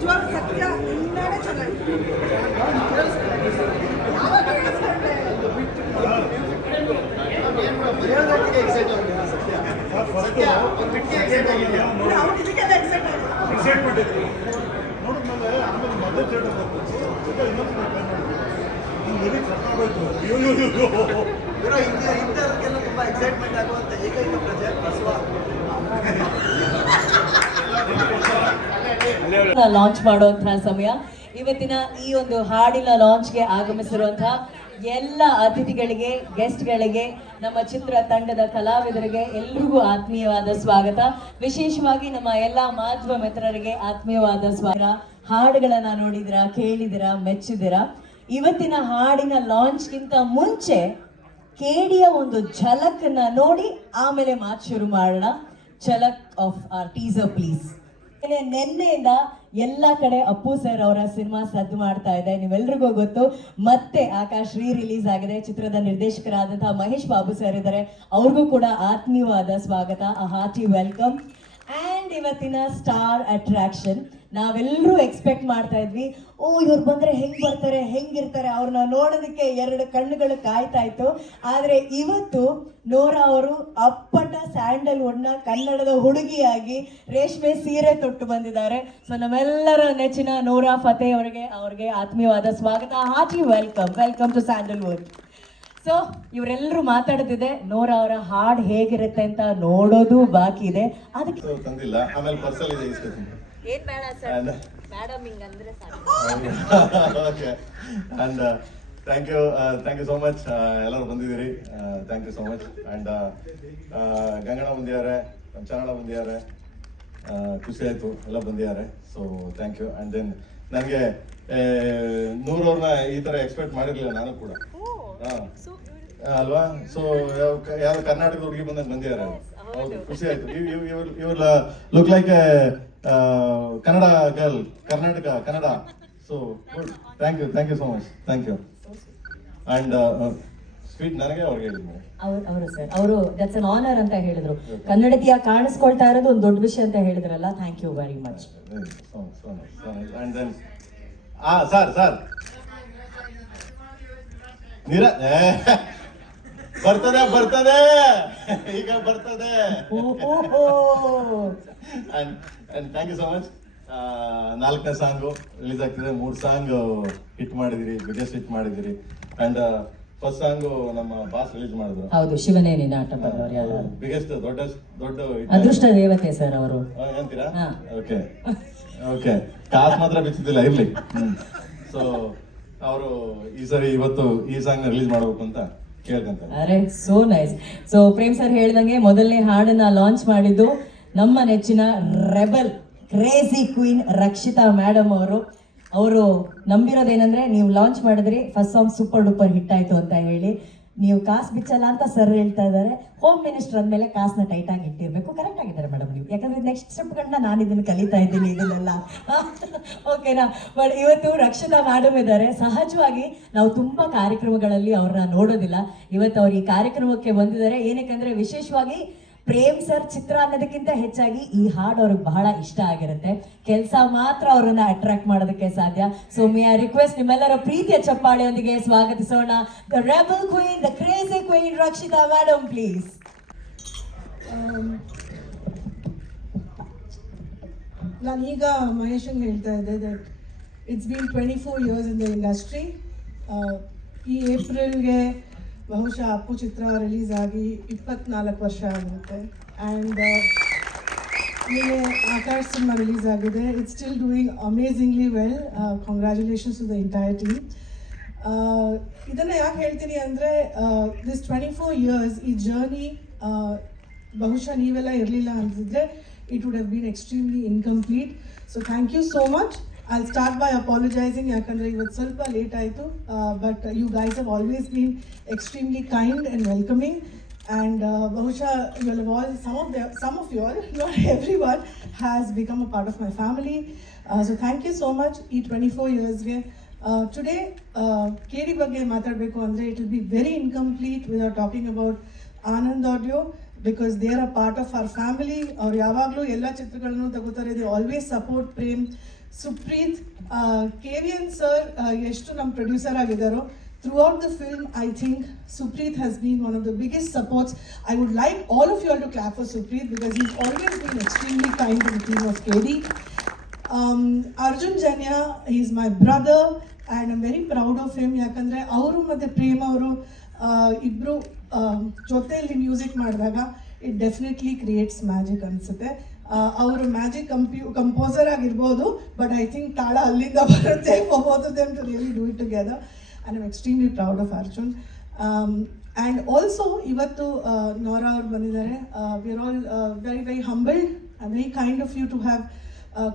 ನಿಜವಾದ ಸತ್ಯ ಇಂದಾನೆ ಚೆನ್ನಾಗಿದೆ. ಯಾವಾಗ ಕೇಳಿಸ್ಕೊಂಡೆ? ಅವ್ರು ಇದಕ್ಕೆಲ್ಲ ಎಕ್ಸೈಟ್ಮೆಂಟ್ ಇತ್ತು ನೋಡಿದ್ಮೇಲೆ ಆಮೇಲೆ ಮೊದಲೇ ಥಿಯೇಟರ್ ಬರ್ತಿತ್ತು ಇಂಥವ್ರಿಗೆಲ್ಲ ತುಂಬ ಎಕ್ಸೈಟ್ಮೆಂಟ್ ಆಗುವಂಥ ಏಕೈಕ ಪ್ರಜೆ ಬಸವ. ಲಾಂಚ್ ಮಾಡುವಂತಹ ಸಮಯ. ಇವತ್ತಿನ ಈ ಒಂದು ಹಾಡಿನ ಲಾಂಚ್ಗೆ ಆಗಮಿಸಿರುವಂತಹ ಎಲ್ಲ ಅತಿಥಿಗಳಿಗೆ, ಗೆಸ್ಟ್ಗಳಿಗೆ, ನಮ್ಮ ಚಿತ್ರ ತಂಡದ ಕಲಾವಿದರಿಗೆ ಎಲ್ರಿಗೂ ಆತ್ಮೀಯವಾದ ಸ್ವಾಗತ. ವಿಶೇಷವಾಗಿ ನಮ್ಮ ಎಲ್ಲ ಮಾಧ್ಯಮ ಮಿತ್ರರಿಗೆ ಆತ್ಮೀಯವಾದ ಸ್ವಾಗತ. ಹಾಡುಗಳನ್ನ ನೋಡಿದಿರಾ, ಕೇಳಿದಿರಾ, ಮೆಚ್ಚಿದಿರಾ. ಇವತ್ತಿನ ಹಾಡಿನ ಲಾಂಚ್ಗಿಂತ ಮುಂಚೆ ಕೇಡಿಯ ಒಂದು ಝಲಕ್ ಅನ್ನ ನೋಡಿ ಆಮೇಲೆ ಮಾತು ಶುರು ಮಾಡೋಣ. ಝಲಕ್ ಆಫ್ ಆರ್ ಟೀಸರ್ ಪ್ಲೀಸ್. ನಿನ್ನೆಯಿಂದ ಎಲ್ಲ ಕಡೆ ಅಪ್ಪು ಸರ್ ಅವರ ಸಿನಿಮಾ ಸದ್ದು ಮಾಡ್ತಾ ಇದೆ, ನೀವೆಲ್ರಿಗೂ ಗೊತ್ತು. ಮತ್ತೆ ಆಕಾಶ್ ರಿಲೀಸ್ ಆಗಿದೆ. ಚಿತ್ರದ ನಿರ್ದೇಶಕರಾದಂತಹ ಮಹೇಶ್ ಬಾಬು ಸರ್ ಇದ್ದಾರೆ, ಅವ್ರಿಗೂ ಕೂಡ ಆತ್ಮೀಯವಾದ ಸ್ವಾಗತ, ಹಾರ್ಟಿ ವೆಲ್ಕಮ್. ಆ್ಯಂಡ್ ಇವತ್ತಿನ ಸ್ಟಾರ್ ಅಟ್ರಾಕ್ಷನ್ ನಾವೆಲ್ಲರೂ ಎಕ್ಸ್ಪೆಕ್ಟ್ ಮಾಡ್ತಾ ಇದ್ವಿ, ಇವ್ರು ಬಂದರೆ ಹೆಂಗೆ ಬರ್ತಾರೆ, ಹೆಂಗಿರ್ತಾರೆ, ಅವ್ರನ್ನ ನೋಡೋದಕ್ಕೆ ಎರಡು ಕಣ್ಣುಗಳು ಕಾಯ್ತಾ ಇತ್ತು. ಆದರೆ ಇವತ್ತು ನೋರಾ ಅವರು ಅಪ್ಪಟ ಸ್ಯಾಂಡಲ್ವುಡ್ನ ಕನ್ನಡದ ಹುಡುಗಿಯಾಗಿ ರೇಷ್ಮೆ ಸೀರೆ ತೊಟ್ಟು ಬಂದಿದ್ದಾರೆ. ಸೊ ನಮ್ಮೆಲ್ಲರ ನೆಚ್ಚಿನ ನೋರಾ ಫತೇ ಅವ್ರಿಗೆ ಆತ್ಮೀಯವಾದ ಸ್ವಾಗತ, hearty welcome. Welcome to Sandalwood. So ಇವರೆಲ್ಲರೂ ಮಾತಾಡ್ತಿದೆ, ನೋರಾ ಅವರ ಹಾಡು ಹೇಗಿರುತ್ತೆ ಅಂತ ನೋಡೋದು ಬಾಕಿ ಇದೆ. ಅದಕ್ಕೆ ತಂದಿಲ್ಲ, ಆಮೇಲೆ ಪರ್ಸಲ್ ಇದೆ ಇಸ್ಕೊತೀನಿ. ಏನ್ ಬೇಡ ಸರ್, ಮೇಡಮ್ ಹಿಂಗಂದ್ರೆ ಸಾಕು. Okay, and thank you so much ಎಲ್ಲರೂ ಬಂದಿದ್ದೀರಿ. Thank you so much. And ಗಂಗಣ ಬಂದಿದ್ದಾರೆ, ಚನ್ನಡ ಬಂದಿದ್ದಾರೆ, ಖುಷಿ ಆಯಿತು ಎಲ್ಲ ಬಂದಿದ್ದಾರೆ. So thank you. And then ನನಗೆ ನೂರವ್ರನ್ನ ಈ ಥರ ಎಕ್ಸ್ಪೆಕ್ಟ್ ಮಾಡಿರಲಿಲ್ಲ ನಾನು ಕೂಡ, ಅಲ್ವಾ? ಸೊ ಯಾವ್ದು ಕರ್ನಾಟಕದ ಹುಡುಗಿ ಬಂದಿದ್ದಾರೆ. ಹೌದು, ಖುಷಿ ಆಯ್ತು. ಇವ್ರ look like Kannada girl, Kannada. So good, thank you so much, thank you. And sweet ನನಗೆ ಅವ್ರಿಗೆ ಹೇಳಿದ್ರು ಅವರು ಸರ್, ಅವರು ದಟ್ಸ್ ಅನ್ ಆನರ್ ಅಂತ ಹೇಳಿದ್ರು. ಕನ್ನಡತಿಯ ಕಾಣಿಸ್ಕೊಳ್ತಾ ಇರೋದು ಒಂದು ದೊಡ್ಡ ವಿಷಯ ಅಂತ ಹೇಳಿದ್ರಲ್ಲ. Thank you very much. And then sir ಬರ್ತದೆ ಈಗ ಬರ್ತದೆ. And thank you so much. 4ನೇ ಸಾಂಗು ರಿಲೀಸ್ ಆಗ್ತಿದೆ. 3 ಸಾಂಗ್ ಹಿಟ್ ಮಾಡಿದಿರಿ, ಬಿಗ್ಗೆಸ್ಟ್ ಹಿಟ್ ಮಾಡಿದಿರಿ. ಅಂಡ್ ಫಸ್ಟ್ ಸಾಂಗು ನಮ್ಮ ಬಾಸ್ ರಿಲೀಸ್ ಮಾಡಿದ್ರು. ಹೌದು, ಶಿವನೇ ನಿನ್ನ ಆಟ ಬರೋರು, ಬಿಗ್ಗೆಸ್ಟ್ ದೊಡ್ಡ ಅದೃಷ್ಟ ದೇವತೆ ಸರ್ ಅವರು ಅಂತೀರಾ? ಓಕೆ, ಕಾಸು ಮಾತ್ರ ಬಿಚ್ಚಿದ್ದಿಲ್ಲ, ಇರ್ಲಿ. ಸೊ ಅವರು ಈ ಸರಿ ಇವತ್ತು ಈ ಸಾಂಗ್ ರಿಲೀಸ್ ಮಾಡಬೇಕು ಅಂತ ಕೇಳ್ಕೊಂತಾರೆ. ಅರೆ so nice. So Prem sir ಹೇಳ್ದಂಗೆ ಮೊದಲನೇ ಹಾಡನ್ನ ಲಾಂಚ್ ಮಾಡಿದ್ದು ನಮ್ಮ ನೆಚ್ಚಿನ rebel crazy queen Rakshita madam ಅವರು ನಂಬಿರೋದೇನಂದ್ರೆ, ನೀವು ಲಾಂಚ್ ಮಾಡಿದ್ರಿ, first song super duper hit ಆಯ್ತು ಅಂತ ಹೇಳಿ. ನೀವು ಕಾಸು ಬಿಚ್ಚಲ್ಲ ಅಂತ ಸರ್ ಹೇಳ್ತಾ ಇದ್ದಾರೆ. ಹೋಮ್ ಮಿನಿಸ್ಟರ್ ಅಂದಮೇಲೆ ಕಾಸನ್ನ ಟೈಟ್ ಆಗಿ ಇಟ್ಟಿರ್ಬೇಕು. ಕರೆಕ್ಟ್ ಆಗಿದ್ದಾರೆ ಮೇಡಮ್ ನೀವು, ಯಾಕಂದ್ರೆ ನೆಕ್ಸ್ಟ್ ಸ್ಟೆಪ್ಗಳನ್ನ ನಾನು ಇದನ್ನು ಕಲಿತಾ ಇದ್ದೀನಿ ಇದನ್ನೆಲ್ಲ. ಓಕೆನಾ? ಬಟ್ ಇವತ್ತು ರಕ್ಷಿತಾ ಮೇಡಮ್ ಇದ್ದಾರೆ. ಸಹಜವಾಗಿ ನಾವು ತುಂಬಾ ಕಾರ್ಯಕ್ರಮಗಳಲ್ಲಿ ಅವ್ರನ್ನ ನೋಡೋದಿಲ್ಲ. ಇವತ್ತು ಅವ್ರು ಈ ಕಾರ್ಯಕ್ರಮಕ್ಕೆ ಬಂದಿದ್ದಾರೆ. ಏನಕ್ಕಂದ್ರೆ ವಿಶೇಷವಾಗಿ ಪ್ರೇಮ್ ಸರ್ ಚಿತ್ರ ಅನ್ನೋದಕ್ಕಿಂತ ಹೆಚ್ಚಾಗಿ ಈ ಹಾಡು ಅವ್ರಿಗೆ ಬಹಳ ಇಷ್ಟ ಆಗಿರುತ್ತೆ. ಕೆಲಸ ಮಾತ್ರ ಅವರನ್ನ ಅಟ್ರಾಕ್ಟ್ ಮಾಡೋದಕ್ಕೆ ಸಾಧ್ಯ. ಸೊ ಮೇ ಐ ರಿಕ್ವೆಸ್ಟ್ ನಿಮ್ಮೆಲ್ಲರ ಪ್ರೀತಿಯ ಚಪ್ಪಾಳೆಯೊಂದಿಗೆ ಸ್ವಾಗತಿಸೋಣ the rebel queen, the crazy queen Rakshita madam, please. ನಾನೀಗ ಮಹೇಶನ್ ಹೇಳ್ತಾ ಇದ್ದೆ that it's been 24 years in the industry. ಈ ಏಪ್ರಿಲ್ಗೆ ಬಹುಶಃ ಅಪ್ಪು ಚಿತ್ರ ರಿಲೀಸ್ ಆಗಿ 24 ವರ್ಷ ಆಗುತ್ತೆ. ಆ್ಯಂಡ್ ನಿನ್ನೆ ಆಕಾಶ್ ಸಿನಿಮಾ ರಿಲೀಸ್ ಆಗಿದೆ. It's still doing amazingly well. Congratulations to the entire team. ಇದನ್ನು ಯಾಕೆ ಹೇಳ್ತೀನಿ ಅಂದರೆ, ದಿಸ್ 24 years ಈ ಜರ್ನಿ ಬಹುಶಃ ನೀವೆಲ್ಲ ಇರಲಿಲ್ಲ ಅಂತಿದ್ರೆ it would have been extremely incomplete. So thank you so much. I'll start by apologizing yakandre ivattu ಸ್ವಲ್ಪ ಲೇಟ್ ಆಯಿತು, but you guys have always been extremely kind and welcoming, and ಬಹುಶಃ you will all some of you all, not everyone, has become a part of my family. So thank you so much. ಈ 24 years ಗೆ today KD ಬಗ್ಗೆ ಮಾತಾಡಬೇಕು ಅಂದರೆ it will be very incomplete without talking about Anand Audio. because they are a part of our family. ಅವ್ರು ಯಾವಾಗಲೂ ಎಲ್ಲ ಚಿತ್ರಗಳನ್ನು ತಗೋತಾರೆ. They always support Prem. Supreeth, KVN sir ಎಷ್ಟು ನಮ್ಮ producer ಆಗಿದ್ದಾರೋ, throughout the film, I think Supreet has been one of the biggest supports. I would like all of you all to clap for Supreet because he's always been extremely kind to the team of KD. Arjun Janya, he's my brother and I'm very proud of him. ಯಾಕಂದರೆ ಅವರು ಮತ್ತು ಪ್ರೇಮ್ ಅವರು ಇಬ್ಬರು ಜೊತೆಯಲ್ಲಿ music ಮಾಡಿದಾಗ it definitely creates magic ಅನಿಸುತ್ತೆ. ಅವರು magic composer ಆಗಿರ್ಬೋದು, ಬಟ್ ಐ ಥಿಂಕ್ ತಾಳ ಅಲ್ಲಿಂದ ಬರುತ್ತೆ for both of them to really do it together. And I'm extremely proud of Arjun. And also, ivattu Nora ಅವರು ಬಂದಿದ್ದಾರೆ. We are all very, very humbled and very kind of you to have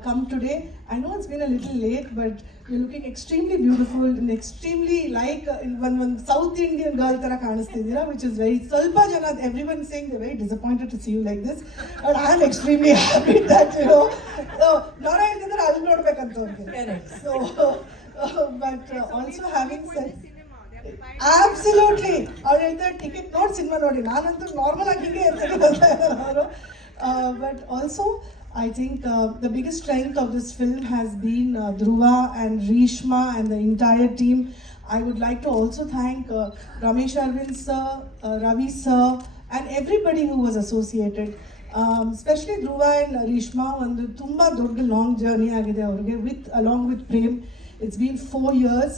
come today. I know it's been a little late, but you're looking extremely beautiful and extremely like one South Indian girl ತರ ಕಾಣಿಸ್ತಿದ್ದೀರಾ, which is very ಸ್ವಲ್ಪ ಜನ, everyone saying they're very disappointed to see you like this, but I am extremely happy that you know Nora ಹೇಳ್ತಿದ್ರೆ ಅಲ್ಲಿ ನೋಡ್ಬೇಕಂತ ಅವ್ರಿಗೆ. So but also having said absolutely ಅವ್ರು ಹೇಳ್ತಾರೆ ticket ನೋಡಿ cinema ನೋಡಿ, ನಾನಂತೂ ನಾರ್ಮಲ್ ಆಗಿ ಹೀಗೆ ಇರ್ತೀನಿ ಅವರು. But also I think the biggest strength of this film has been Dhruva and Reshma and the entire team. I would like to also thank Ramesh Arvind sir, Ravi sir and everybody who was associated. Especially Dhruva and Reshma, ಒಂದು ತುಂಬ ದೊಡ್ಡ long journey ಆಗಿದೆ ಅವ್ರಿಗೆ along with Prem. It's been 4 years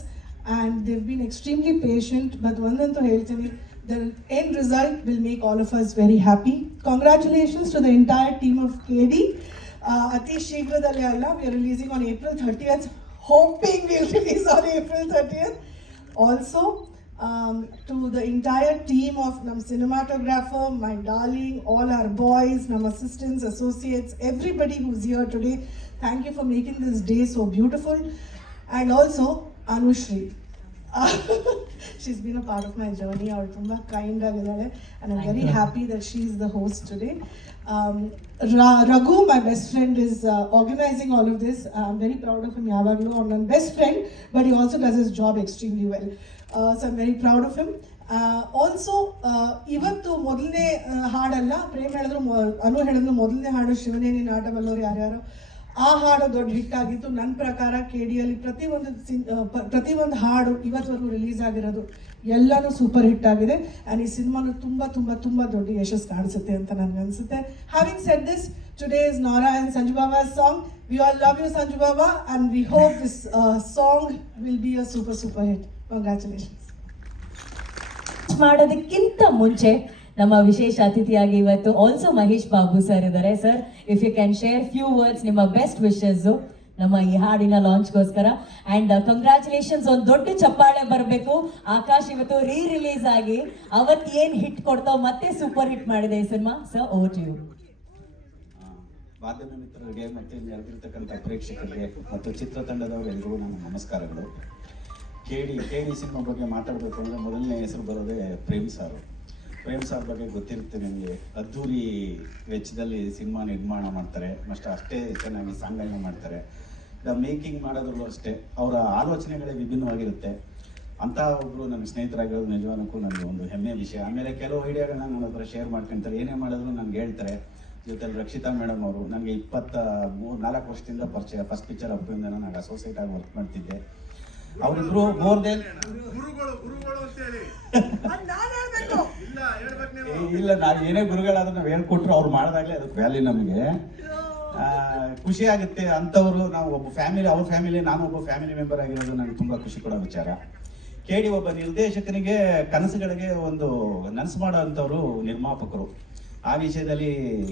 and they've been extremely patient, but ಒಂದಂತೂ ಹೇಳ್ತೀನಿ, the end result will make all of us very happy. Congratulations to the entire team of KD. ಅತಿ ಶೀಘ್ರದಲ್ಲೇ ಅಲ್ಲ, we are releasing on April 30th, hoping we'll release on April 30th. Also to the entire team of ನಮ್ಮ cinematographer, my darling, all our boys, ನಮ್ಮ assistants, associates, everybody who's here today, thank you for making this day so beautiful. And also Anushri, she's been a part of my journey. Avಳು ತುಂಬ kind ಆಗಿದ್ದಾಳೆ and I'm very happy that she's the host today. Raghu, my best friend, is organizing all of this. I'm very proud of him. ಯಾವಾಗಲೂ ಅವ್ನು ನನ್ನ best friend, but he also does his job extremely well. So I'm very proud of him. Also ಇವತ್ತು ಮೊದಲನೇ ಹಾಡಲ್ಲ, ಪ್ರೇಮ್ ಹೇಳಿದ್ರು, ಅನು ಹೇಳಿದ್ರು ಮೊದಲನೇ ಹಾಡು ಶಿವನೇ ನೀನು ಆಟವಲ್ಲೋರು ಯಾರ್ಯಾರು, ಆ ಹಾಡು ದೊಡ್ಡ ಹಿಟ್ ಆಗಿತ್ತು. ನನ್ನ ಪ್ರಕಾರ KDಯಲ್ಲಿ ಪ್ರತಿಯೊಂದು ಹಾಡು ಇವತ್ತವರೆಗೂ ರಿಲೀಸ್ ಆಗಿರೋದು ಎಲ್ಲನೂ ಸೂಪರ್ ಹಿಟ್ ಆಗಿದೆ. ಆ್ಯಂಡ್ ಈ ಸಿನಿಮಾನು ತುಂಬ ತುಂಬ ತುಂಬ ದೊಡ್ಡ ಯಶಸ್ಸು ಕಾಣಿಸುತ್ತೆ ಅಂತ ನನಗೆ ಅನಿಸುತ್ತೆ. Having shed this, today is Nora and Sanju Baba's song. We all love you, Sanju Baba, and we hope this song will be a super hit. Congratulations. ಮಾಡೋದಕ್ಕಿಂತ ಮುಂಚೆ ನಮ್ಮ ವಿಶೇಷ ಅತಿಥಿಯಾಗಿ ಇವತ್ತು ಆಲ್ಸೋ ಮಹೇಶ್ ಬಾಬು ಸರ್ ಇದ್ದಾರೆ. Sir, if you can share few words, ನಿಮ್ಮ best wishes ನಮ್ಮ ಈ ಹಾಡಿನ ಲಾಂಚ್ಗೋಸ್ಕರ. ಅಂಡ್ ಕಂಗ್ರ್ಯಾಚುಲೇಷನ್ಸ್, ಒಂದು ದೊಡ್ಡ ಚಪ್ಪಾಳೆ ಬರಬೇಕು. ಆಕಾಶ್ ಇವತ್ತು ರಿಲೀಸ್ ಆಗಿ ಅವತ್ತು ಏನ್ ಹಿಟ್ ಕೊಡ್ತಾವ್ ಮತ್ತೆ ಸೂಪರ್ ಹಿಟ್ ಮಾಡಿದೆ ಈ cinema. Sir, over to you. ಮಾಧ್ಯಮ ಮಿತ್ರರಿಗೆ ಮತ್ತು ನೆರೆದಿರ್ತಕ್ಕಂಥ ಪ್ರೇಕ್ಷಕರಿಗೆ ಮತ್ತು ಚಿತ್ರತಂಡದವರೆಲ್ಲರಿಗೂ ನನ್ನ ನಮಸ್ಕಾರಗಳು. KD ಸಿನಿಮಾ ಬಗ್ಗೆ ಮಾತಾಡಬೇಕು ಅಂದರೆ ಮೊದಲನೇ ಹೆಸರು ಬರೋದೇ ಪ್ರೇಮ್ ಸಾರ್ ಬಗ್ಗೆ ಗೊತ್ತಿರುತ್ತೆ ನಿಮಗೆ. ಅದ್ದೂರಿ ವೆಚ್ಚದಲ್ಲಿ ಸಿನಿಮಾ ನಿರ್ಮಾಣ ಮಾಡ್ತಾರೆ, ಅಷ್ಟೇ ಚೆನ್ನಾಗಿ ಸಾಂಗಲ್ಯ ಮಾಡ್ತಾರೆ. ಮೇಕಿಂಗ್ ಮಾಡೋದ್ರಲ್ಲೂ ಅಷ್ಟೇ ಅವರ ಆಲೋಚನೆಗಳೇ ವಿಭಿನ್ನವಾಗಿರುತ್ತೆ. ಅಂಥ ಒಬ್ಬರು ನನ್ನ ಸ್ನೇಹಿತರಾಗಿರೋದು ನಿಜವಾಗ್ಲೂ ನನಗೆ ಒಂದು ಹೆಮ್ಮೆಯ ವಿಷಯ. ಆಮೇಲೆ ಕೆಲವು ಐಡಿಯಾಗಳನ್ನ ನನ್ನ ಹತ್ರ ಶೇರ್ ಮಾಡ್ಕೊತಾರೆ, ಏನೇ ಮಾಡಿದ್ರು ನನಗೆ ಹೇಳ್ತಾರೆ. ಜೊತೆಲಿ ರಕ್ಷಿತಾ ಮೇಡಮ್ ಅವರು ನನಗೆ 24 ವರ್ಷದಿಂದ ಪರಿಚಯ. ಫಸ್ಟ್ ಪಿಕ್ಚರ್ ಅಪ್ಪಿಂದ ನಾನು ಅಸೋಸಿಯೇಟ್ ಆಗಿ ವರ್ಕ್ ಮಾಡ್ತಿದ್ದೆ. ಅವರಿಬ್ರು ಮೋರ್ ದೆನ್ ಇಲ್ಲ, ನಾವು ಏನೇ ಗುರುಗಳಾದ್ರೂ ನಾವು ಹೇಳ್ಕೊಟ್ರು ಅವ್ರು ಮಾಡಿದಾಗಲೇ ಅದಕ್ಕೆ ವ್ಯಾಲ್ಯೂ ನಮಗೆ ಖುಷಿ ಆಗುತ್ತೆ. ಅಂಥವ್ರು ನಾವು ಒಬ್ಬ ಫ್ಯಾಮಿಲಿ, ಅವ್ರ ಫ್ಯಾಮಿಲಿ, ನಾನು ಒಬ್ಬ ಫ್ಯಾಮಿಲಿ ಮೆಂಬರ್ ಆಗಿರೋದು ನನಗೆ ತುಂಬ ಖುಷಿ ಕೊಡೋ ವಿಚಾರ. KD ಒಬ್ಬ ನಿರ್ದೇಶಕನಿಗೆ ಕನಸುಗಳಿಗೆ ಒಂದು ನನಸು ಮಾಡೋ ಅಂಥವ್ರು ನಿರ್ಮಾಪಕರು. ಆ ವಿಷಯದಲ್ಲಿ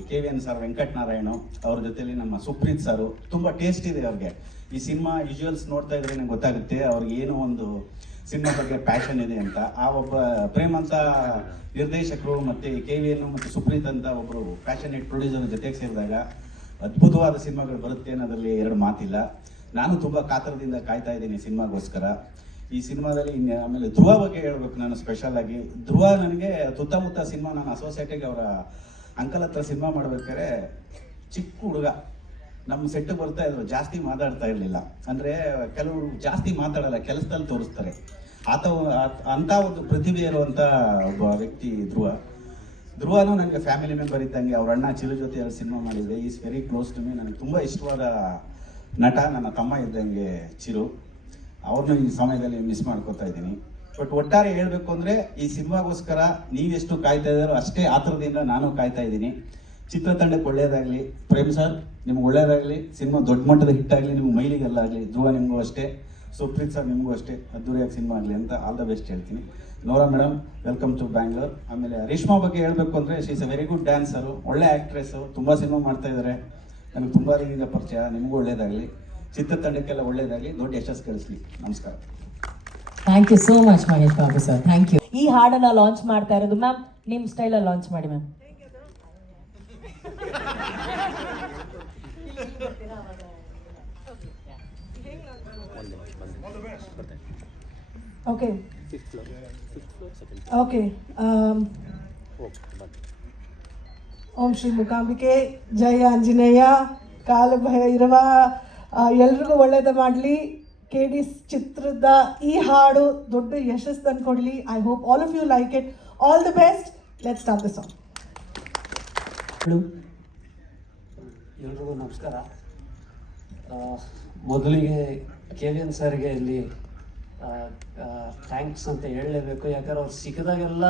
KVN ಸರ್, ವೆಂಕಟನಾರಾಯಣ ಅವ್ರ ಜೊತೆಲಿ ನಮ್ಮ ಸುಪ್ರೀತ್ ಸರು, ತುಂಬ ಟೇಸ್ಟ್ ಇದೆ ಅವ್ರಿಗೆ. ಈ ಸಿನಿಮಾ ವಿಜುವಲ್ಸ್ ನೋಡ್ತಾ ಇದ್ರೆ ನಂಗೆ ಗೊತ್ತಾಗುತ್ತೆ ಅವ್ರಿಗೆ ಏನೋ ಒಂದು ಸಿನಿಮಾ ಬಗ್ಗೆ ಪ್ಯಾಷನ್ ಇದೆ ಅಂತ. ಆ ಒಬ್ಬ ಪ್ರೇಮ್ ಅಂತ ನಿರ್ದೇಶಕರು ಮತ್ತು KVN ಮತ್ತು ಸುಪ್ರೀತ್ ಅಂತ ಒಬ್ಬರು ಪ್ಯಾಷನೇಟ್ ಪ್ರೊಡ್ಯೂಸರ್ ಜೊತೆಗೆ ಸೇರಿದಾಗ ಅದ್ಭುತವಾದ ಸಿನಿಮಾಗಳು ಬರುತ್ತೆ ಅನ್ನೋದ್ರಲ್ಲಿ ಎರಡು ಮಾತಿಲ್ಲ. ನಾನು ತುಂಬ ಕಾತರದಿಂದ ಕಾಯ್ತಾ ಇದ್ದೀನಿ ಸಿನಿಮಾಗೋಸ್ಕರ. ಈ ಸಿನಿಮಾದಲ್ಲಿ ಆಮೇಲೆ ಧ್ರುವ ಬಗ್ಗೆ ಹೇಳ್ಬೇಕು ನಾನು ಸ್ಪೆಷಲ್ ಆಗಿ. ಧ್ರುವ ನನಗೆ ಸುತ್ತಮುತ್ತ ಸಿನಿಮಾ, ನಾನು ಅಸೋಸಿಯೇಟಿಗೆ ಅವರ ಅಂಕಲ್ ಹತ್ರ ಸಿನಿಮಾ ಮಾಡ್ಬೇಕಾದ್ರೆ ಚಿಕ್ಕ ಹುಡುಗ ನಮ್ಮ ಸೆಟ್ಟಿಗೆ ಬರ್ತಾ ಇದ್ರು, ಜಾಸ್ತಿ ಮಾತಾಡ್ತಾ ಇರಲಿಲ್ಲ. ಅಂದರೆ ಕೆಲವರು ಜಾಸ್ತಿ ಮಾತಾಡಲ್ಲ, ಕೆಲಸದಲ್ಲಿ ತೋರಿಸ್ತಾರೆ. ಅಂಥ ಒಂದು ಪ್ರತಿಭೆ ಇರುವಂಥ ಒಬ್ಬ ವ್ಯಕ್ತಿ ಧ್ರುವ. ಧ್ರುವನು ನನಗೆ ಫ್ಯಾಮಿಲಿ ಮೆಂಬರ್ ಇದ್ದಂಗೆ. ಅವ್ರ ಅಣ್ಣ ಚಿರು ಜೊತೆ 2 ಸಿನಿಮಾ ಮಾಡಿದ್ದೆ. Is very close to me. ನನಗೆ ತುಂಬ ಇಷ್ಟವಾದ ನಟ, ನನ್ನ ತಮ್ಮ ಇದ್ದಂಗೆ ಚಿರು. ಅವ್ರನ್ನೂ ಈ ಸಮಯದಲ್ಲಿ ಮಿಸ್ ಮಾಡ್ಕೋತಾ ಇದ್ದೀನಿ. ಬಟ್ ಒಟ್ಟಾರೆ ಹೇಳಬೇಕು ಅಂದರೆ ಈ ಸಿನಿಮಾಗೋಸ್ಕರ ನೀವೆಷ್ಟು ಕಾಯ್ತಾ ಇದ್ದಾರೋ ಅಷ್ಟೇ ಆತರದಿಂದ ನಾನು ಕಾಯ್ತಾ ಇದ್ದೀನಿ. ಚಿತ್ರತಂಡಕ್ಕೆ ಒಳ್ಳೇದಾಗಲಿ. ಪ್ರೇಮ್ ಸರ್ ನಿಮ್ಗೆ ಒಳ್ಳೇದಾಗಲಿ. ಸಿನಿಮಾ ದೊಡ್ಡ ಮಟ್ಟದ ಹಿಟ್ ಆಗಲಿ, ನಿಮ್ಗೆ ಮೈಲಿಗೆಲ್ಲಾಗಲಿ. ಧ್ರುವ ನಿಮಗೂ ಅಷ್ಟೇ, ಸುಪ್ರೀತ್ ಸರ್ ನಿಮಗೂ ಅಷ್ಟೇ ಅದ್ದೂರಿಯಾಗಿ ಸಿನಿಮಾ ಆಗಲಿ ಅಂತ ಆಲ್ ದ ಬೆಸ್ಟ್ ಹೇಳ್ತೀನಿ. ನೋರಾ ಮೇಡಮ್, ವೆಲ್ಕಮ್ ಟು ಬ್ಯಾಂಗ್ಳೂರ್. ಆಮೇಲೆ ರೇಷ್ಮಾ ಬಗ್ಗೆ ಹೇಳಬೇಕು ಅಂದರೆ she is a very good dancer, ಒಳ್ಳೆ ಆ್ಯಕ್ಟ್ರೆಸ್ಸು, ತುಂಬ ಸಿನಿಮಾ ಮಾಡ್ತಾ ಇದ್ದಾರೆ. ನನಗೆ ತುಂಬ ದಿನದಿಂದ ಪರಿಚಯ. ನಿಮಗೂ ಒಳ್ಳೇದಾಗಲಿ, ಚಿತ್ರತಂಡಕ್ಕೆಲ್ಲ ಒಳ್ಳೇದಾಗಲಿ, ದೊಡ್ಡ ಯಶಸ್ಸು ಗಳಿಸಲಿ. ನಮಸ್ಕಾರ. Thank you so much Mahesh Babu sir, thank you. ಈ ಹಾಡನ್ನ ಲಾಂಚ್ ಮಾಡ್ತಾ ಇರೋದು ಮ್ಯಾಮ್ ನಿಮ್ಮ ಸ್ಟೈಲಲ್ಲಿ ಲಾಂಚ್ ಮಾಡಿ ma'am. Okay okay. Om Shri Mookambike, ಜಯ ಆಂಜನೇಯ, ಕಾಲಭೈರವ, ಎಲ್ರಿಗೂ ಒಳ್ಳೇದು ಮಾಡಲಿ. KD ಚಿತ್ರದ ಈ ಹಾಡು ದೊಡ್ಡ ಯಶಸ್ಸು ತಂದ್ಕೊಡ್ಲಿ. I hope all of you like it. All the best. Let's start the song. ಎಲ್ರಿಗೂ ನಮಸ್ಕಾರ. ಮೊದಲಿಗೆ KVN ಸರ್ಗೆ ಇಲ್ಲಿ ಥ್ಯಾಂಕ್ಸ್ ಅಂತ ಹೇಳಲೇಬೇಕು. ಯಾಕಂದ್ರೆ ಅವ್ರು ಸಿಕ್ಕಿದಾಗೆಲ್ಲ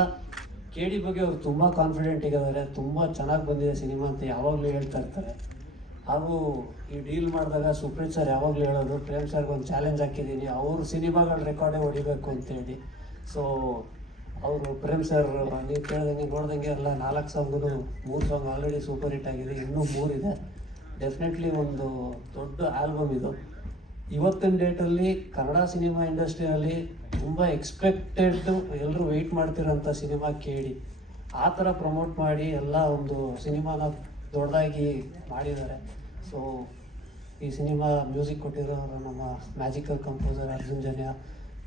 KD ಬಗ್ಗೆ ಅವ್ರು ತುಂಬ ಕಾನ್ಫಿಡೆಂಟ್ ಆಗಿದ್ದಾರೆ. ತುಂಬ ಚೆನ್ನಾಗಿ ಬಂದಿದೆ ಸಿನಿಮಾ ಅಂತ ಯಾವಾಗಲೂ ಹೇಳ್ತಾ ಇರ್ತಾರೆ. ಹಾಗೂ ಈ ಡೀಲ್ ಮಾಡಿದಾಗ ಸುಪ್ರೀತ್ ಸರ್ ಯಾವಾಗಲೂ ಹೇಳೋದು, ಪ್ರೇಮ್ ಸರ್ಗೆ ಒಂದು ಚಾಲೆಂಜ್ ಹಾಕಿದ್ದೀನಿ, ಅವ್ರ ಸಿನಿಮಾಗಳ ರೆಕಾರ್ಡೇ ಹೊಡಿಬೇಕು ಅಂತೇಳಿ. ಸೊ ಅವರು ಪ್ರೇಮ್ ಸರ್ ನೀವು ಕೇಳ್ದಂಗೆ ನೋಡ್ದಂಗೆ ಎಲ್ಲ 4 song 3 song already super hit ಆಗಿದೆ. ಇನ್ನೂ 3 ಇದೆ. ಡೆಫಿನೆಟ್ಲಿ ಒಂದು ದೊಡ್ಡ ಆಲ್ಬಮ್ ಇದು. ಇವತ್ತಿನ ಡೇಟಲ್ಲಿ ಕನ್ನಡ ಸಿನಿಮಾ ಇಂಡಸ್ಟ್ರಿಯಲ್ಲಿ ತುಂಬ ಎಕ್ಸ್ಪೆಕ್ಟೆಡ್, ಎಲ್ಲರೂ ವೆಯ್ಟ್ ಮಾಡ್ತಿರೋಂಥ ಸಿನಿಮಾ KD. ಆ ಥರ ಪ್ರಮೋಟ್ ಮಾಡಿ ಎಲ್ಲ ಒಂದು ಸಿನಿಮಾನ ದೊಡ್ಡದಾಗಿ ಮಾಡಿದ್ದಾರೆ. ಸೊ ಈ ಸಿನಿಮಾ ಮ್ಯೂಸಿಕ್ ಕೊಟ್ಟಿರೋರು ನಮ್ಮ magical composer Arjun Janya,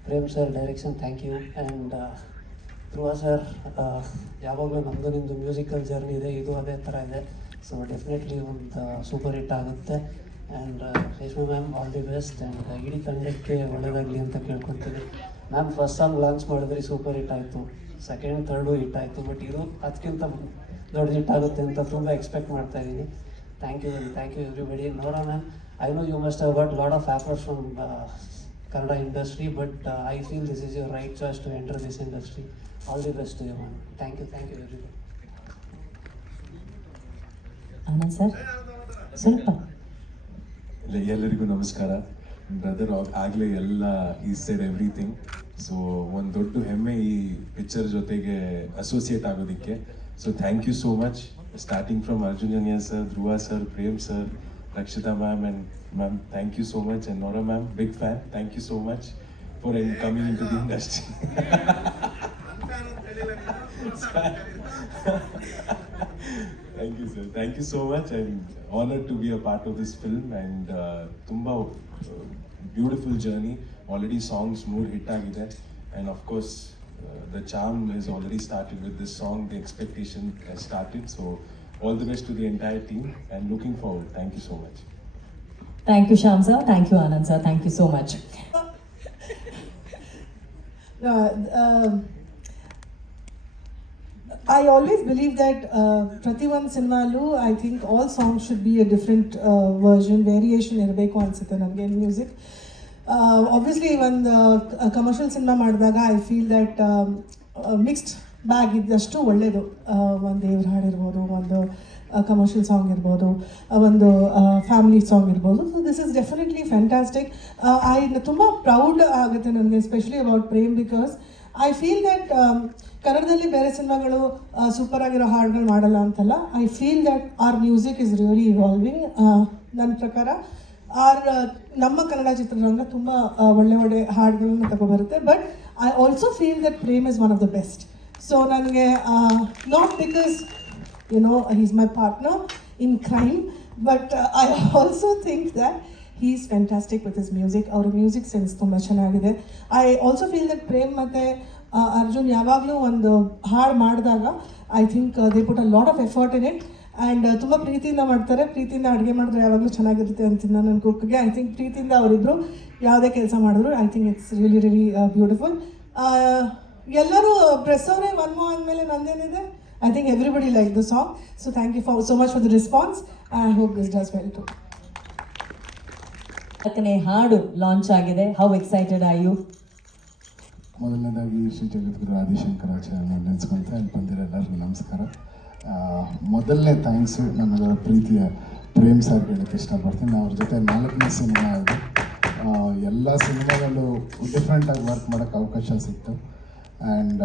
Prem sir direction, thank you. And Dhruva sir, ಯಾವಾಗಲೂ ನಮ್ಮದು ನಿಮ್ಮದು ಮ್ಯೂಸಿಕಲ್ ಜರ್ನಿ ಇದೆ, ಇದು ಅದೇ ಥರ ಇದೆ. ಸೊ ಡೆಫಿನೆಟ್ಲಿ ಒಂದು ಸೂಪರ್ ಹಿಟ್ ಆಗುತ್ತೆ. And Reshma ma'am, all the best. And ಇಡೀ ತಂಡಕ್ಕೆ ಒಳ್ಳೆಯದಾಗಲಿ ಅಂತ ಕೇಳ್ಕೊತೀನಿ. ಮ್ಯಾಮ್ ಫಸ್ಟ್ ಸಾಂಗ್ ಲಾಂಚ್ ಮಾಡಿದ್ರಿ, ಸೂಪರ್ ಹಿಟ್ ಆಯಿತು. ಸೆಕೆಂಡ್ ಥರ್ಡು ಹಿಟ್ ಆಯಿತು. ಬಟ್ ಇದು ಅದಕ್ಕಿಂತ ದೊಡ್ಡ ಹಿಟ್ ಆಗುತ್ತೆ ಅಂತ ತುಂಬ ಎಕ್ಸ್ಪೆಕ್ಟ್ ಮಾಡ್ತಾ ಇದ್ದೀನಿ. Thank you everybody. Nora ma'am, I know you must have got lot of offers from Kannada industry, but I feel this is your right choice to enter this industry. All the best to you ma'am. Thank you everybody. Anand sir ಸ್ವಲ್ಪ. ಎಲ್ಲರಿಗೂ ನಮಸ್ಕಾರ. Brother ಆಗಲೇ ಎಲ್ಲ ಈ side everything. So ಒಂದು ದೊಡ್ಡ ಹೆಮ್ಮೆ ಈ ಪಿಕ್ಚರ್ ಜೊತೆಗೆ ಅಸೋಸಿಯೇಟ್ ಆಗೋದಕ್ಕೆ. So thank you so much, starting from Arjun Janya sir, Dhruva sir, Prem sir, Rakshita ma'am, and ma'am thank you so much. And Nora ma'am, big fan. Thank you so much for coming in to the industry. Thank you, sir. Thank you so much. I'm honored to be a part of this film, and tumba beautiful journey. Already songs more hit agide, and of course the charm has already started with this song. The expectation has started. So all the best to the entire team, and looking forward. Thank you so much. Thank you Shyam sir, thank you Anand sir, thank you so much. I always believe that Prativan Cinemalu, I think all songs should be a different version, variation ಇರಬೇಕು ಅನ್ಸುತ್ತೆ ನನಗೆ music. Obviously ಒಂದು commercial cinema ಮಾಡಿದಾಗ I feel that mixed bag ಇದ್ದಷ್ಟು ಒಳ್ಳೆಯದು. ಒಂದು ದೇವ್ರ ಹಾಡು ಇರ್ಬೋದು, ಒಂದು ಕಮರ್ಷಿಯಲ್ ಸಾಂಗ್ ಇರ್ಬೋದು, ಒಂದು ಫ್ಯಾಮಿಲಿ ಸಾಂಗ್ ಇರ್ಬೋದು. So this is definitely fantastic. ತುಂಬ ಪ್ರೌಡ್ ಆಗುತ್ತೆ ನನಗೆ, especially about Prem, because I feel that ಕನ್ನಡದಲ್ಲಿ ಬೇರೆ ಸಿನಿಮಾಗಳು ಸೂಪರ್ ಆಗಿರೋ ಹಾಡುಗಳು ಮಾಡಲ್ಲ ಅಂತಲ್ಲ. I feel that our music is really evolving. ನನ್ನ ಪ್ರಕಾರ ನಮ್ಮ ಕನ್ನಡ ಚಿತ್ರರಂಗ ತುಂಬ ಒಳ್ಳೆ ಹಾಡುಗಳನ್ನ ತಗೊಬರುತ್ತೆ. But I also feel that Prem is one of the best. So ನನಗೆ not because he's my partner in crime, but I also think that he's fantastic with his music. Our music sense ತುಂಬಾ ಚೆನ್ನಾಗಿದೆ. I also feel that Prem ಮತ್ತು ಅರ್ಜುನ್ ಯಾವಾಗಲೂ ಒಂದು ಹಾಡು ಮಾಡಿದಾಗ I think they put a lot of effort in it, and ತುಂಬ ಪ್ರೀತಿಯಿಂದ ಮಾಡ್ತಾರೆ. ಪ್ರೀತಿಯಿಂದ ಅಡುಗೆ ಮಾಡಿದ್ರೆ ಯಾವಾಗಲೂ ಚೆನ್ನಾಗಿರುತ್ತೆ ಅಂತೀನಿ ನನ್ನ ಕುಕ್ಗೆ. ಐ ಥಿಂಕ್ ಪ್ರೀತಿಯಿಂದ ಅವರಿಬ್ಬರು ಯಾವುದೇ ಕೆಲಸ ಮಾಡಿದ್ರು I think it's really beautiful. ಎಲ್ಲರೂ ಪ್ರೆಸ್ ಅವರೇ ಒನ್ ಅಂದಮೇಲೆ ನಂದೇನಿದೆ, I think everybody liked the song. So thank you so much for the response. I hope this does well too. ನಾಲ್ಕನೇ ಹಾಡು ಲಾಂಚ್ ಆಗಿದೆ. How excited are you? ಮೊದಲನೇದಾಗಿ ಶ್ರೀ ಜಗದ್ಗುರು ಆದಿಶಂಕರಾಚಾರ್ಯನ ನೆನೆಸ್ಕೊಳ್ತಾ ಇಲ್ಲಿ ಬಂದಿರೋ ಎಲ್ಲರಿಗೂ ನಮಸ್ಕಾರ. ಮೊದಲನೇ ಥ್ಯಾಂಕ್ಸು ನಮ್ಮೆಲ್ಲರ ಪ್ರೀತಿಯ ಪ್ರೇಮ್ ಸರ್ ಹೇಳೋಕ್ಕೆ ಇಷ್ಟಪಡ್ತೀನಿ. ಅವ್ರ ಜೊತೆ 4ನೇ ಸಿನಿಮಾ ಇದು. ಎಲ್ಲ ಸಿನಿಮಾದಲ್ಲೂ ಡಿಫ್ರೆಂಟಾಗಿ ವರ್ಕ್ ಮಾಡೋಕ್ಕೆ ಅವಕಾಶ ಸಿಕ್ತು. ಆ್ಯಂಡ್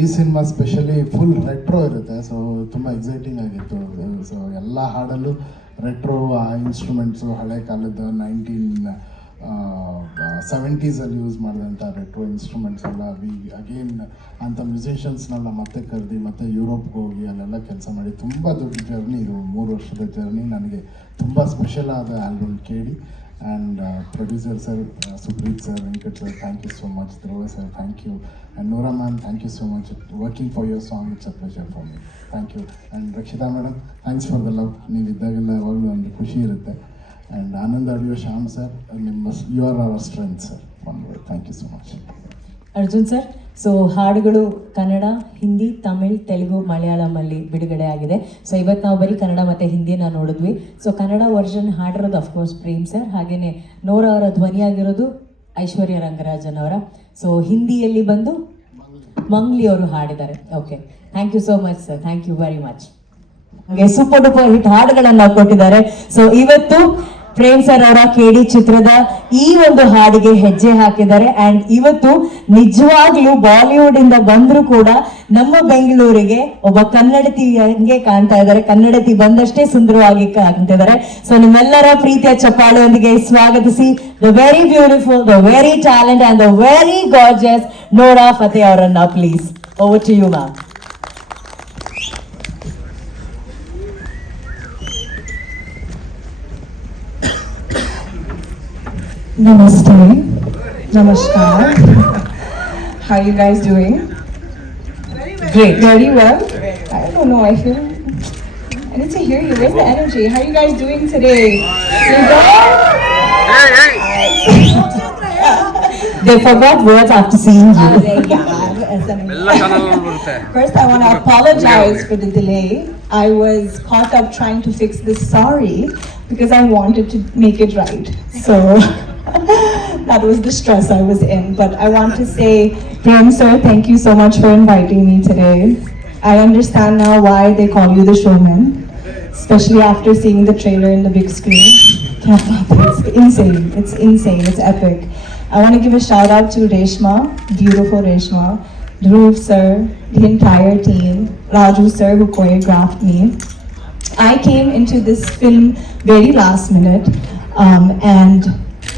ಈ ಸಿನಿಮಾ ಸ್ಪೆಷಲಿ ಫುಲ್ ರೆಟ್ರೋ ಇರುತ್ತೆ. ಸೊ ತುಂಬ ಎಕ್ಸೈಟಿಂಗ್ ಆಗಿತ್ತು. ಸೊ ಎಲ್ಲ ಹಾಡಲ್ಲೂ ರೆಟ್ರೋ ಇನ್ಸ್ಟ್ರೂಮೆಂಟ್ಸು ಹಳೆ ಕಾಲದ 1970s ಯೂಸ್ ಮಾಡಿದಂಥ ರೆಟ್ರೋ ಇನ್ಸ್ಟ್ರೂಮೆಂಟ್ಸ್ ಎಲ್ಲ ಅಗೇನ್ ಅಂಥ ಮ್ಯೂಸಿಷಿಯನ್ಸ್ನೆಲ್ಲ ಮತ್ತೆ ಕರೆದಿ ಮತ್ತೆ ಯುರೋಪ್ಗೆ ಹೋಗಿ ಅಲ್ಲೆಲ್ಲ ಕೆಲಸ ಮಾಡಿ ತುಂಬ ದೊಡ್ಡ ಜರ್ನಿ ಇದು. 3 ವರ್ಷದ ಜರ್ನಿ ನನಗೆ ತುಂಬ ಸ್ಪೆಷಲ್ ಆದ ಆಲ್ಬಮ್ ಕೇಳಿ. And producer sir Supreeth sir, Venkat sir, thank you so much. Dhruva sir, thank you. And Nora ma'am, thank you so much. Working for your song it's a pleasure for me. Thank you. And Rakshita madam, thanks for the love. ನೀವು ಇದ್ದಾಗೆಲ್ಲ ಯಾವಾಗಲೂ ಒಂದು ಖುಷಿ ಇರುತ್ತೆ. And Anand audio Shyam sir, you are our strength sir. One word, thank you so much. Arjun sir, so ಹಾಡುಗಳು ಕನ್ನಡ, ಹಿಂದಿ, ತಮಿಳ್, ತೆಲುಗು, ಮಲಯಾಳಮಲ್ಲಿ ಬಿಡುಗಡೆ ಆಗಿದೆ. So ಇವತ್ತು ನಾವು ಬರೀ ಕನ್ನಡ ಮತ್ತು ಹಿಂದಿನ ನೋಡಿದ್ವಿ. ಸೊ ಕನ್ನಡ ವರ್ಷನ್ ಹಾಡಿರೋದು ಅಫ್ಕೋರ್ಸ್ ಪ್ರೇಮ್ ಸರ್, ಹಾಗೆಯೇ ನೋರಾ ಅವರ ಧ್ವನಿಯಾಗಿರೋದು ಐಶ್ವರ್ಯ ರಂಗರಾಜನ್ ಅವರ. ಸೊ ಹಿಂದಿಯಲ್ಲಿ ಬಂದು ಮಂಗ್ಲಿ ಅವರು ಹಾಡಿದ್ದಾರೆ. Okay, thank you so much sir, thank you very much. ಹಾಗೆ ಸೂಪರ್ ಡೂಪರ್ ಹಿಟ್ ಹಾಡುಗಳನ್ನ ಕೊಟ್ಟಿದ್ದಾರೆ. ಸೊ ಇವತ್ತು ಪ್ರೇಮ್ ಸರ್ ಅವರ ಕೇಡಿ ಚಿತ್ರದ ಈ ಒಂದು ಹಾಡಿಗೆ ಹೆಜ್ಜೆ ಹಾಕಿದ್ದಾರೆ. ಅಂಡ್ ಇವತ್ತು ನಿಜವಾಗ್ಲೂ ಬಾಲಿವುಡ್ ಇಂದ ಬಂದ್ರು ಕೂಡ ನಮ್ಮ ಬೆಂಗಳೂರಿಗೆ ಒಬ್ಬ ಕನ್ನಡತಿ ಹಂಗೆ ಕಾಣ್ತಾ ಇದ್ದಾರೆ. ಕನ್ನಡತಿ ಬಂದಷ್ಟೇ ಸುಂದರವಾಗಿ ಕಾಣ್ತಿದ್ದಾರೆ. ಸೊ ನಿಮ್ಮೆಲ್ಲರ ಪ್ರೀತಿಯ ಚಪ್ಪಾಳೆಯೊಂದಿಗೆ ಸ್ವಾಗತಿಸಿ the very beautiful, the very talent and the very gorgeous Nora Fatehi ಅವರನ್ನ please. Over to you ma'am. Namaste. Namaskar. How are you guys doing? Great. Very well. I don't know. I feel. I need to hear you. Where's the energy? How are you guys doing today? You good? They forgot words after seeing you. First, I want to apologize for the delay. I was caught up trying to fix this sorry because I wanted to make it right. So that was the stress I was in. But I want to say, Prem sir, thank you so much for inviting me today. I understand now why they call you the showman, especially after seeing the trailer in the big screen. It's insane. It's insane. It's epic. I want to give a shout out to Reshma, beautiful Reshma, Dhruv sir, the entire team, Raju sir who choreographed me. I came into this film very last minute, and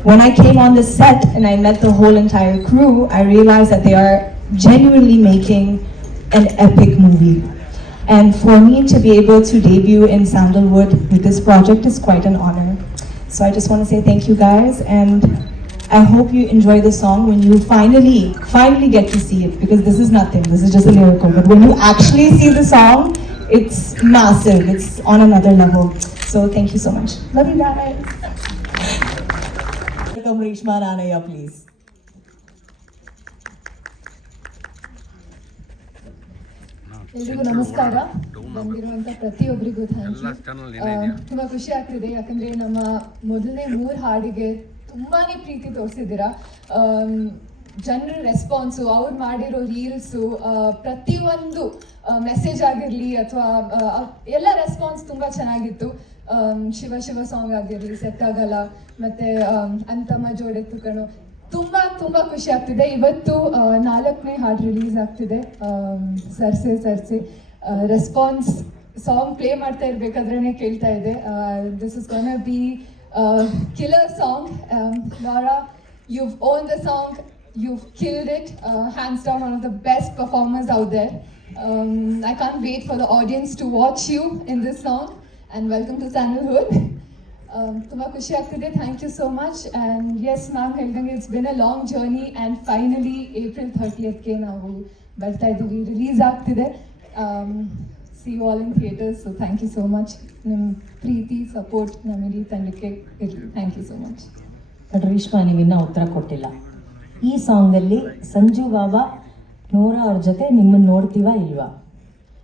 when I came on the set and I met the whole entire crew, I realized that they are genuinely making an epic movie. And for me to be able to debut in Sandalwood with this project is quite an honor. So I just want to say thank you guys, and I hope you enjoy the song when you finally get to see it, because this is nothing, this is just a lyrical, but when you actually see the song, it's massive, it's on another level. So thank you so much. Love you guys. Welcome Reshma Ranaya, please. ಎಲ್ರಿಗೂ ನಮಸ್ಕಾರ. ಬಂದಿರುವಂತ ಪ್ರತಿಯೊಬ್ಬರಿಗೂ thank you. ತುಂಬಾ ಖುಷಿ ಆಗ್ತಿದೆ, ಯಾಕಂದ್ರೆ ನಮ್ಮ ಮೊದಲನೇ 3 ಹಾಡಿಗೆ ತುಂಬಾನೇ ಪ್ರೀತಿ ತೋರಿಸಿದ್ದೀರಾ. ಜನರ ರೆಸ್ಪಾನ್ಸು, ಅವ್ರು ಮಾಡಿರೋ ರೀಲ್ಸು, ಪ್ರತಿಯೊಂದು ಮೆಸೇಜ್ ಆಗಿರಲಿ ಅಥವಾ ಎಲ್ಲ ರೆಸ್ಪಾನ್ಸ್ ತುಂಬ ಚೆನ್ನಾಗಿತ್ತು. ಶಿವ ಶಿವ ಸಾಂಗ್ ಆಗಿರಲಿ, ಸೆಟ್ ಆಗಲ್ಲ, ಮತ್ತು ಅಂತಮ್ಮ ಜೋಡೆತ್ತು ಕಣು, ತುಂಬ ಖುಷಿ ಆಗ್ತಿದೆ. ಇವತ್ತು 4ನೇ ಹಾಡು ರಿಲೀಸ್ ಆಗ್ತಿದೆ, ಸರ್ಸೆ ಸರ್ಸೆ. ರೆಸ್ಪಾನ್ಸ್ ಸಾಂಗ್ ಪ್ಲೇ ಮಾಡ್ತಾ ಇರಬೇಕಾದ್ರೇ ಕೇಳ್ತಾ ಇದೆ. This is gonna B killer song. Nora, you've owned the song, you've killed it, hands down one of the best performers out there. I can't wait for the audience to watch you in this song, and welcome to Sandalwood. Tumba khushi agtide, thank you so much. And yes ma'am, heldange it's been a long journey, and finally April 30th ke ನಾವು ಬರ್ತಾ ಇದ್ದೀವಿ, release ಆಗ್ತಿದೆ. See you all in theaters, so thank you so much. ನಿಮ್ಮ ಪ್ರೀತಿ support ನಮ್ಮ ಇಡೀ ತಂಡಕ್ಕೆ ಇರಲಿ. Thank you so much. But Reshma, ನೀವಿನ್ನ ಉತ್ತರ ಕೊಟ್ಟಿಲ್ಲ. ಈ ಸಾಂಗಲ್ಲಿ ಸಂಜು ಬಾಬಾ ನೋರಾ ಅವ್ರ ಜೊತೆ ನಿಮ್ಮನ್ನು ನೋಡ್ತೀವಾ ಇಲ್ವಾ?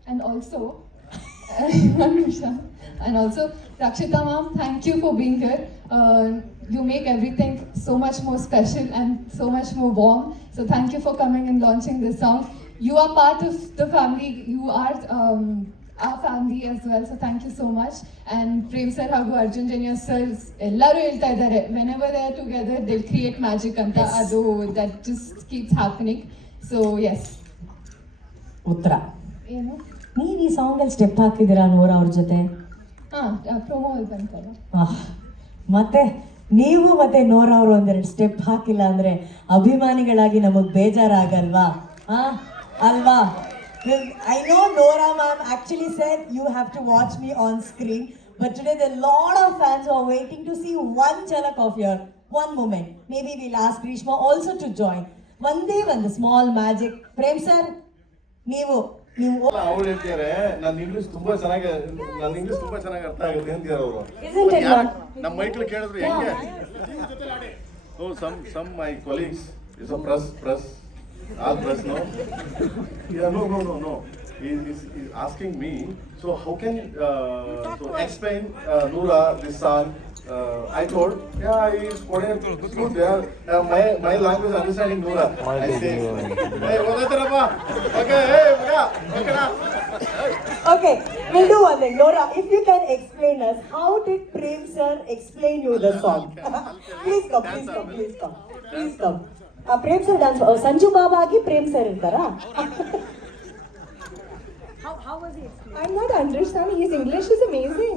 and also and also Rakshita ma'am, thank you for being here. You make everything so much more special and so much more warm. So thank you for coming and launching this song. You are part of the family. You are our family as well. So thank you so much. And Prem sir ಹಾಗೂ Arjun Junior sir ಎಲ್ಲರೂ ಹೇಳ್ತಾ ಇದ್ದಾರೆ, whenever they are together they'll create magic ಅಂತ. ಅದು that just keeps happening. So yes. ಉತ್ತರ, ಏನು ನೀವು ಈ ಸಾಂಗಲ್ಲಿ ಸ್ಟೆಪ್ ಹಾಕಿದ್ದೀರಾ ನೋರ ಅವ್ರ ಜೊತೆ? ಪ್ರೊಮೋ ಅಲ್ಲಿ ಬಂತಲ್ಲ. ಮತ್ತೆ ನೀವು ಮತ್ತೆ ನೋರ ಅವರು ಒಂದೆರಡು ಸ್ಟೆಪ್ ಹಾಕಿಲ್ಲ ಅಂದ್ರೆ ಅಭಿಮಾನಿಗಳಾಗಿ ನಮಗ್ ಬೇಜಾರಾಗಲ್ವಾ? ಅಲ್ವಾ? I know Nora ma'am actually said you have to watch me on screen, but today there are a lot of fans who are waiting to see one jhalak of your one moment. Maybe we'll ask Grishma also to join. One small magic. Prem sir, ನೀವು ಅವ್ರು ಹೇಳ್ತಾರೆ ನನ್ನ English ತುಂಬಾ ಚೆನ್ನಾಗಿ ಅರ್ಥ ಆಗುತ್ತೆ ಅಂತಾರೆ ಅವರು. ನಮ್ಮ ಮೈಕ್ಳು ಕೇಳಿದ್ರು ಹೆಂಗೆ? Oh some my colleagues is a press all press no. Yeah, no. He's asking me, so how can so explain Noora this song? I told, yeah, he's good. Yeah, my language understanding Noora. I say, hey, Okay, we'll do one thing. Nora, if you can explain us, how did Prem sir explain you the song? Please come. Prem sir dance Sanju Baba ಆಗಿ Prem sir ಇರ್ತಾರಾ? I'm not understanding. His English is amazing.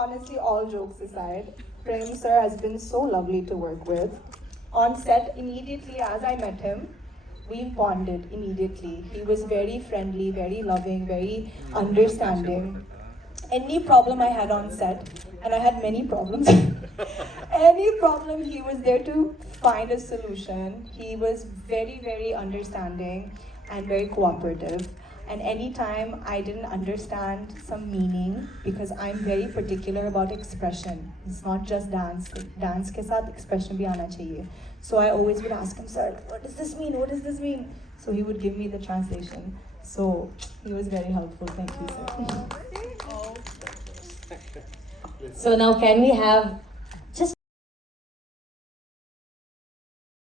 Honestly, all jokes aside, Prem sir has been so lovely to work with. On set, immediately as I met him, we bonded immediately. He was very friendly, very loving, very understanding. Any problem I had on set, and I had many problems, any problem he was there to find a solution. He was very, very understanding and very cooperative. And anytime I didn't understand some meaning, because I'm very particular about expression. It's not just dance. Dance ke saath expression bhi aana chahiye. So I always would ask him, sir, what does this mean? What does this mean? So he would give me the translation. So he was very helpful. Thank you, sir. So now can we have